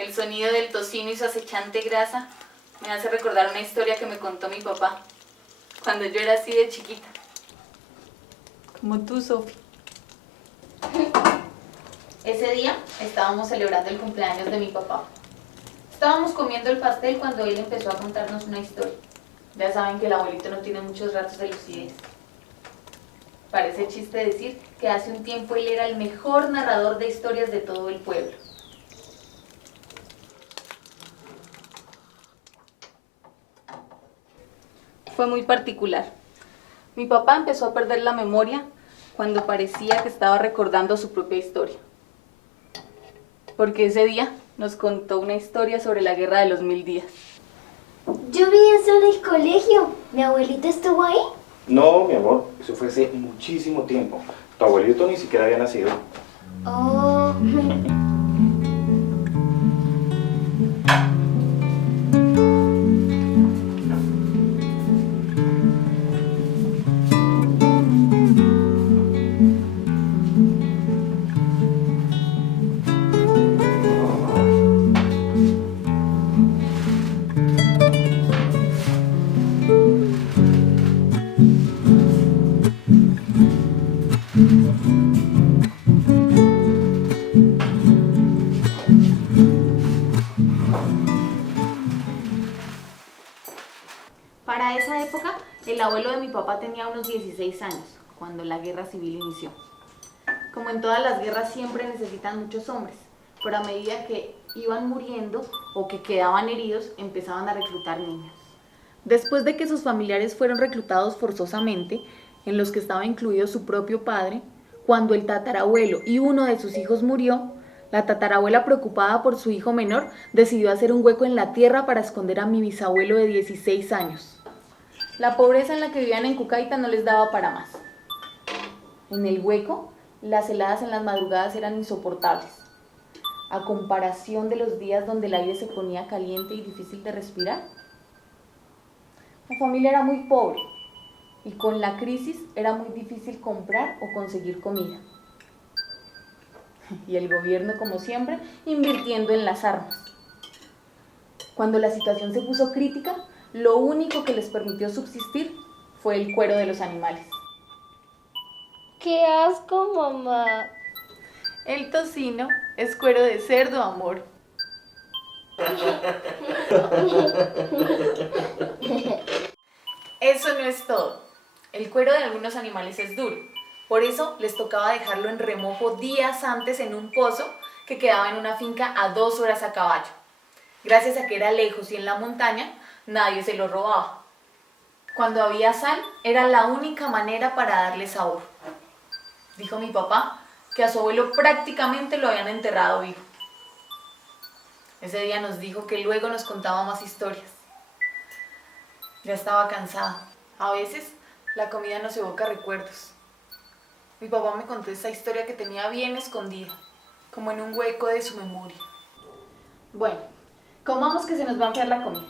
El sonido del tocino y su acechante grasa me hace recordar una historia que me contó mi papá cuando yo era así de chiquita. Como tú, Sofi. Ese día estábamos celebrando el cumpleaños de mi papá. Estábamos comiendo el pastel cuando él empezó a contarnos una historia. Ya saben que el abuelito no tiene muchos ratos de lucidez. Parece chiste decir que hace un tiempo él era el mejor narrador de historias de todo el pueblo. Fue muy particular. Mi papá empezó a perder la memoria cuando parecía que estaba recordando su propia historia. Porque ese día nos contó una historia sobre la Guerra de los 1000 días. Yo vi eso en el colegio. ¿Mi abuelita estuvo ahí? No, mi amor, eso fue hace muchísimo tiempo. Tu abuelito ni siquiera había nacido. Oh. Para esa época, el abuelo de mi papá tenía unos 16 años, cuando la guerra civil inició. Como en todas las guerras siempre necesitan muchos hombres, pero a medida que iban muriendo o que quedaban heridos, empezaban a reclutar niños. Después de que sus familiares fueron reclutados forzosamente, en los que estaba incluido su propio padre, cuando el tatarabuelo y uno de sus hijos murió, la tatarabuela, preocupada por su hijo menor, decidió hacer un hueco en la tierra para esconder a mi bisabuelo de 16 años. La pobreza en la que vivían en Cucaita no les daba para más. En el hueco, las heladas en las madrugadas eran insoportables. A comparación de los días donde el aire se ponía caliente y difícil de respirar. La familia era muy pobre y con la crisis era muy difícil comprar o conseguir comida. Y el gobierno, como siempre, invirtiendo en las armas. Cuando la situación se puso crítica, lo único que les permitió subsistir fue el cuero de los animales. ¡Qué asco, mamá! El tocino es cuero de cerdo, amor. Eso no es todo. El cuero de algunos animales es duro. Por eso les tocaba dejarlo en remojo días antes en un pozo que quedaba en una finca a 2 horas a caballo. Gracias a que era lejos y en la montaña, nadie se lo robaba. Cuando había sal, era la única manera para darle sabor. Dijo mi papá que a su abuelo prácticamente lo habían enterrado vivo. Ese día nos dijo que luego nos contaba más historias. Ya estaba cansada. A veces la comida nos evoca recuerdos. Mi papá me contó esa historia que tenía bien escondida, como en un hueco de su memoria. Bueno, comamos que se nos va a enfriar la comida.